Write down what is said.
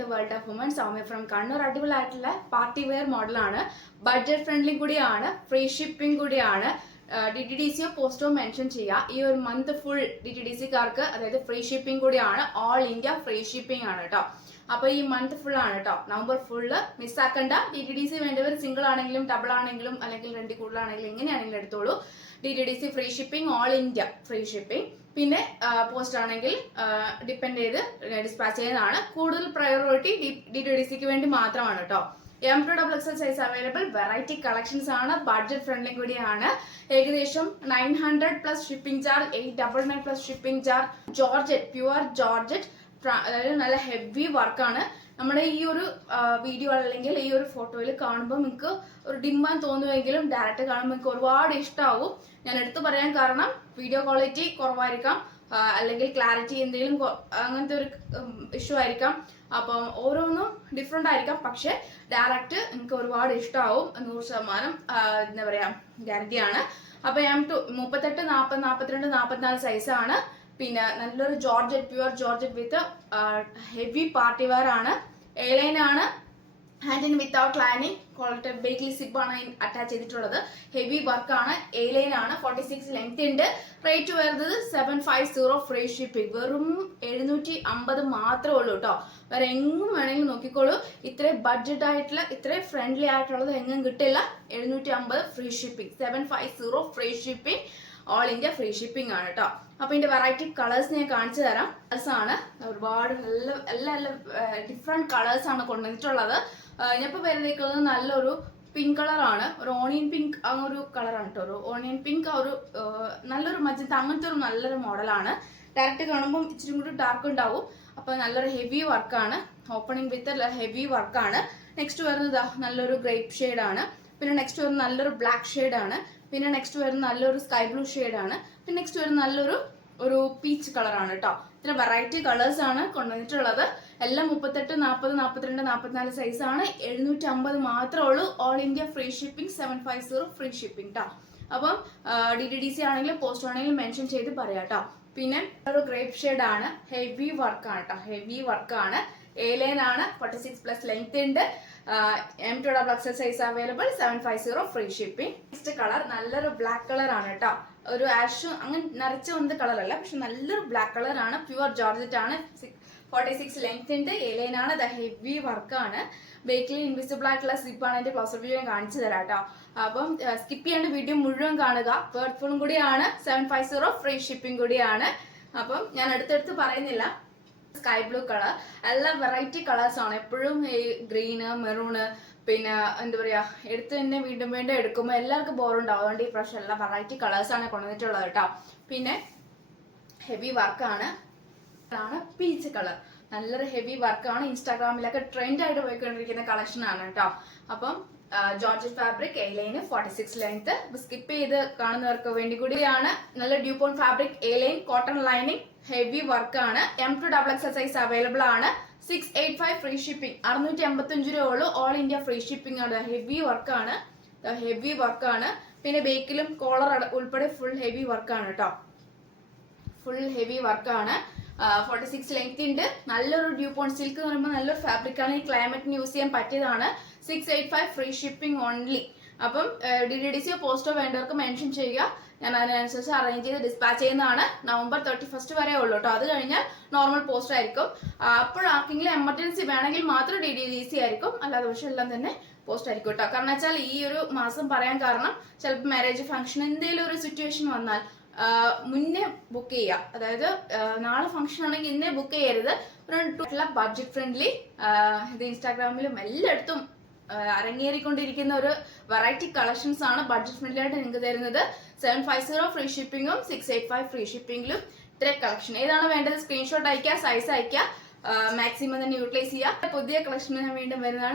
To world of women. Soumya from Kannur. അടിപൊളിയായിട്ടുള്ള party wear മോഡലാണ്, budget friendly കൂടിയാണ്, ഫ്രീ ഷിപ്പിംഗ് കൂടിയാണ്. DTDC പോസ്റ്റോ മെൻഷൻ ചെയ്യുക. ഈ ഒരു മന്ത് ഫുൾ DTDC കാർക്ക് അതായത് ഫ്രീ ഷിപ്പിംഗ് കൂടിയാണ്, ഓൾ ഇന്ത്യ ഫ്രീ ഷിപ്പിംഗ് ആണ് കേട്ടോ. അപ്പൊ ഈ മന്ത് ഫുൾ ആണ് കേട്ടോ, നവംബർ ഫുള്ള് മിസ്സാക്കണ്ട. DTDC വേണ്ടവർ സിംഗിൾ ആണെങ്കിലും ഡബിൾ ആണെങ്കിലും അല്ലെങ്കിൽ രണ്ടിൽ കൂടുതലാണെങ്കിലും എങ്ങനെയാണെങ്കിലും എടുത്തോളൂ. DTDC free shipping, all India free shipping. പിന്നെ പോസ്റ്റ് ആണെങ്കിൽ ഡിപ്പെൻഡ് ചെയ്ത് ഡിസ്പാച്ച് ചെയ്യുന്നതാണ്. കൂടുതൽ പ്രയോറിറ്റി DTDCക്ക് വേണ്ടി മാത്രമാണ് കേട്ടോ. M2XL size available, variety collections ആണ്, ബഡ്ജറ്റ് ഫ്രണ്ട്ലി കൂടിയാണ്. ഏകദേശം 900 plus shipping charge, 899 plus shipping charge. Georgette, pure georgette, അതായത് നല്ല ഹെവി വർക്കാണ്. നമ്മുടെ ഈ ഒരു വീഡിയോ അല്ലെങ്കിൽ ഈ ഒരു ഫോട്ടോയിൽ കാണുമ്പോൾ നിങ്ങൾക്ക് ഒരു ഡിമ്മാൻ തോന്നുമെങ്കിലും ഡയറക്റ്റ് കാണുമ്പോൾ നിങ്ങൾക്ക് ഒരുപാട് ഇഷ്ടമാവും. ഞാൻ എടുത്തു പറയാൻ കാരണം വീഡിയോ ക്വാളിറ്റി കുറവായിരിക്കാം, അല്ലെങ്കിൽ ക്ലാരിറ്റി എന്തെങ്കിലും അങ്ങനത്തെ ഒരു ഇഷ്യൂ ആയിരിക്കാം. അപ്പം ഓരോന്നും ഡിഫറെൻ്റ് ആയിരിക്കാം, പക്ഷെ ഡയറക്റ്റ് നിങ്ങൾക്ക് ഒരുപാട് ഇഷ്ടമാവും. 100% എന്താ പറയുക, ഗ്യാരണ്ടിയാണ്. അപ്പം M2 38, 40, 42, 44 സൈസാണ്. പിന്നെ നല്ലൊരു georgette, pure georgette with heavy party wear ആണ്. എയർലൈൻ ആണ്, ഹാൻഡ് വിത്തൗട്ട് ലൈനിങ്, ക്വാളിറ്റി ബേക്കിലി സിപ്പ് ആണ് അറ്റാച്ച് ചെയ്തിട്ടുള്ളത്. ഹെവി വർക്കാണ്, എയർലൈൻ ആണ്, 46 ലെങ്ത് ഉണ്ട്. റേറ്റ് വരുന്നത് 750 ഫ്രീ ഷിപ്പിംഗ്. വെറും 750 മാത്രമേ ഉള്ളൂ കേട്ടോ. വേറെ എങ്ങും വേണമെങ്കിലും നോക്കിക്കോളൂ. ഇത്രയും ബഡ്ജറ്റ് ആയിട്ടുള്ള, ഇത്രയും ഫ്രണ്ട്ലി ആയിട്ടുള്ളത് എങ്ങും കിട്ടില്ല. 750 free shipping, 750 free shipping, all India free shipping ആണ് കേട്ടോ. അപ്പൊ ഇതിന്റെ വെറൈറ്റി കളേഴ്സ് ഞാൻ കാണിച്ചു തരാം. കളേഴ്സ് ആണ് ഒരുപാട്, നല്ല ഡിഫറെന്റ് കളേഴ്സ് ആണ് കൊണ്ടുവന്നിട്ടുള്ളത്. ഞാനിപ്പോ വരുന്നേക്കുന്നത് നല്ലൊരു പിങ്ക് കളറാണ്, ഒരു ഓണിയൻ പിങ്ക് ആ ഒരു കളറാണ് കേട്ടോ. ഒരു ഓണിയൻ പിങ്ക്, ഒരു നല്ലൊരു മജന്ത, അങ്ങനത്തെ ഒരു നല്ലൊരു മോഡലാണ്. ഡയറക്റ്റ് കാണുമ്പോൾ ഇച്ചിരി കൂടി ഡാർക്ക് ഉണ്ടാവും. അപ്പൊ നല്ലൊരു ഹെവി വർക്കാണ്, ഓപ്പണിംഗ് വിത്ത് ഹെവി വർക്കാണ്. നെക്സ്റ്റ് വരുന്നത് നല്ലൊരു ഗ്രേപ്പ് ഷെയ്ഡ് ആണ്. പിന്നെ നെക്സ്റ്റ് വരുന്നത് നല്ലൊരു ബ്ലാക്ക് ഷെയ്ഡ് ആണ്. പിന്നെ നെക്സ്റ്റ് വരുന്ന നല്ലൊരു സ്കൈ ബ്ലൂ ഷെയ്ഡ് ആണ്. പിന്നെ നെക്സ്റ്റ് വരുന്ന നല്ലൊരു പീച്ച് കളറാണ് കേട്ടോ. ഇത്ര വെറൈറ്റി കളേഴ്സ് ആണ് കൊണ്ടുവന്നിട്ടുള്ളത്. എല്ലാം 38, 40, 42, 44 സൈസ് ആണ്. 750 മാത്രമേ ഉള്ളൂ. All India free shipping, 750 free shipping കേട്ടോ. അപ്പം DTDC ആണെങ്കിലും പോസ്റ്റ് ആണെങ്കിലും മെൻഷൻ ചെയ്ത് പറയാം കേട്ടോ. പിന്നെ ഒരു ഗ്രേപ്പ് ഷെയ്ഡ് ആണ്, ഹെവി വർക്കാണ് കേട്ടോ, ഹെവി വർക്കാണ്. എയർലൈൻ ആണ്, 46 പ്ലസ് ലെങ്ത് ഉണ്ട്. M2XL size available, 750 free shipping. Next colour നല്ലൊരു ബ്ലാക്ക് കളർ ആണ് കേട്ടോ. ഒരു ആഷ് അങ്ങനെ നിറച്ച വന്ന കളർ അല്ല, പക്ഷെ നല്ലൊരു ബ്ലാക്ക് കളർ ആണ്. പ്യുവർ ജോർജറ്റ് ആണ്, 46 ലെങ്ത് ഉണ്ട്. എയർലൈൻ ആണ്, ഹെവി വർക്കാണ്. ബേക്കിൽ ഇൻവിസിബിൾ ആയിട്ടുള്ള സ്ലിപ്പ് ആണ്. എന്റെ ക്ലോസർ വ്യൂ ഞാൻ കാണിച്ചു തരാം കേട്ടോ. അപ്പം സ്കിപ്പ് ചെയ്യേണ്ട വീഡിയോ മുഴുവൻ കാണുക. വേർഡ്ഫുളും കൂടിയാണ്, 750 ഫ്രീ ഷിപ്പിംഗ് കൂടിയാണ്. അപ്പം ഞാൻ അടുത്തടുത്ത് പറയുന്നില്ല. സ്കൈ ബ്ലൂ കളർ, എല്ലാം വെറൈറ്റി കളേഴ്സ് ആണ്. എപ്പോഴും ഈ ഗ്രീന്, മെറൂണ്, പിന്നെ എന്താ പറയാ, എടുത്ത് തന്നെ വീണ്ടും വീണ്ടും എടുക്കുമ്പോൾ എല്ലാവർക്കും ബോറുണ്ടാവും. അതുകൊണ്ട് ഈ പ്രാവശ്യം എല്ലാം വെറൈറ്റി കളേഴ്സ് ആണ് കൊണ്ടുവന്നിട്ടുള്ളത് കേട്ടോ. പിന്നെ ഹെവി വർക്കാണ്, പീച്ച് കളർ, നല്ലൊരു ഹെവി വർക്കാണ്. ഇൻസ്റ്റാഗ്രാമിലൊക്കെ ട്രെൻഡ് ആയിട്ട് പോയിക്കൊണ്ടിരിക്കുന്ന കളക്ഷൻ ആണ് കേട്ടോ. അപ്പം georgette fabric, airline, 46 length. Skip ചെയ്ത് കാണുന്നവർക്ക് വേണ്ടി കൂടിയാണ്. നല്ല dupion fabric, airline, cotton lining, heavy വർക്കാണ്. M2XL സൈസ് അവൈലബിൾ ആണ്, 685 ഫ്രീ ഷിപ്പിംഗ്, 685 രൂപ ഉള്ളൂ. ഓൾ ഇന്ത്യ ഫ്രീ ഷിപ്പിംഗ് ആണ്. ഹെവി വർക്കാണ്, ഹെവി വർക്കാണ്. പിന്നെ ബേക്കിലും കോളർ ഉൾപ്പെടെ ഫുൾ ഹെവി വർക്കാണ് കേട്ടോ, ഫുൾ ഹെവി വർക്കാണ്. 46 ലെങ്ത് ഉണ്ട്. നല്ലൊരു ഡ്യൂപോൺ സിൽക്ക് എന്ന് പറയുമ്പോൾ നല്ലൊരു ഫാബ്രിക് ആണ്. ഈ ക്ലൈമറ്റിന് യൂസ് ചെയ്യാൻ പറ്റിയതാണ്. 685 ഫ്രീ ഷിപ്പിംഗ് ഓൺലി. അപ്പം DTDC പോസ്റ്റോ വേണ്ടവർക്ക് മെൻഷൻ ചെയ്യുക. ഞാൻ അതിനനുസരിച്ച് അറേഞ്ച് ചെയ്ത് ഡിസ്പാച്ച് ചെയ്യുന്നതാണ്. നവംബർ 31 വരെ ഉള്ളൂ കേട്ടോ. അത് കഴിഞ്ഞാൽ നോർമൽ പോസ്റ്റ് ആയിരിക്കും. അപ്പോഴാർക്കെങ്കിലും എമർജൻസി വേണമെങ്കിൽ മാത്രം DTDC ആയിരിക്കും, അല്ലാതെ പക്ഷെ എല്ലാം തന്നെ പോസ്റ്റ് ആയിരിക്കും കേട്ടോ. കാരണം വെച്ചാൽ ഈ ഒരു മാസം പറയാൻ കാരണം ചിലപ്പോൾ മാരേജ് ഫംഗ്ഷൻ എന്തെങ്കിലും ഒരു സിറ്റുവേഷൻ വന്നാൽ മുന്നേ ബുക്ക് ചെയ്യുക. അതായത് നാളെ ഫംഗ്ഷൻ ആണെങ്കിൽ ഇന്നേ ബുക്ക് ചെയ്യരുത്. ബഡ്ജറ്റ് ഫ്രണ്ട്ലി, ഇത് ഇൻസ്റ്റാഗ്രാമിലും എല്ലായിടത്തും അരങ്ങേറിക്കൊണ്ടിരിക്കുന്ന ഒരു വെറൈറ്റി കളക്ഷൻസ് ആണ് ബഡ്ജറ്റ് ഫ്രണ്ട്ലി ആയിട്ട് നിങ്ങൾക്ക് തരുന്നത്. 750 ഫ്രീ ഷിപ്പിംഗും 685 ഫ്രീ ഷിപ്പിംഗിലും ഇത്ര കളക്ഷൻ. ഏതാണ് വേണ്ടത് സ്ക്രീൻഷോട്ട് അയക്കുക, സൈസ് അയക്കുക, മാക്സിമം തന്നെ യൂട്ടിലൈസ് ചെയ്യുക. പുതിയ കളക്ഷൻ വീണ്ടും വരുന്നതാണ്.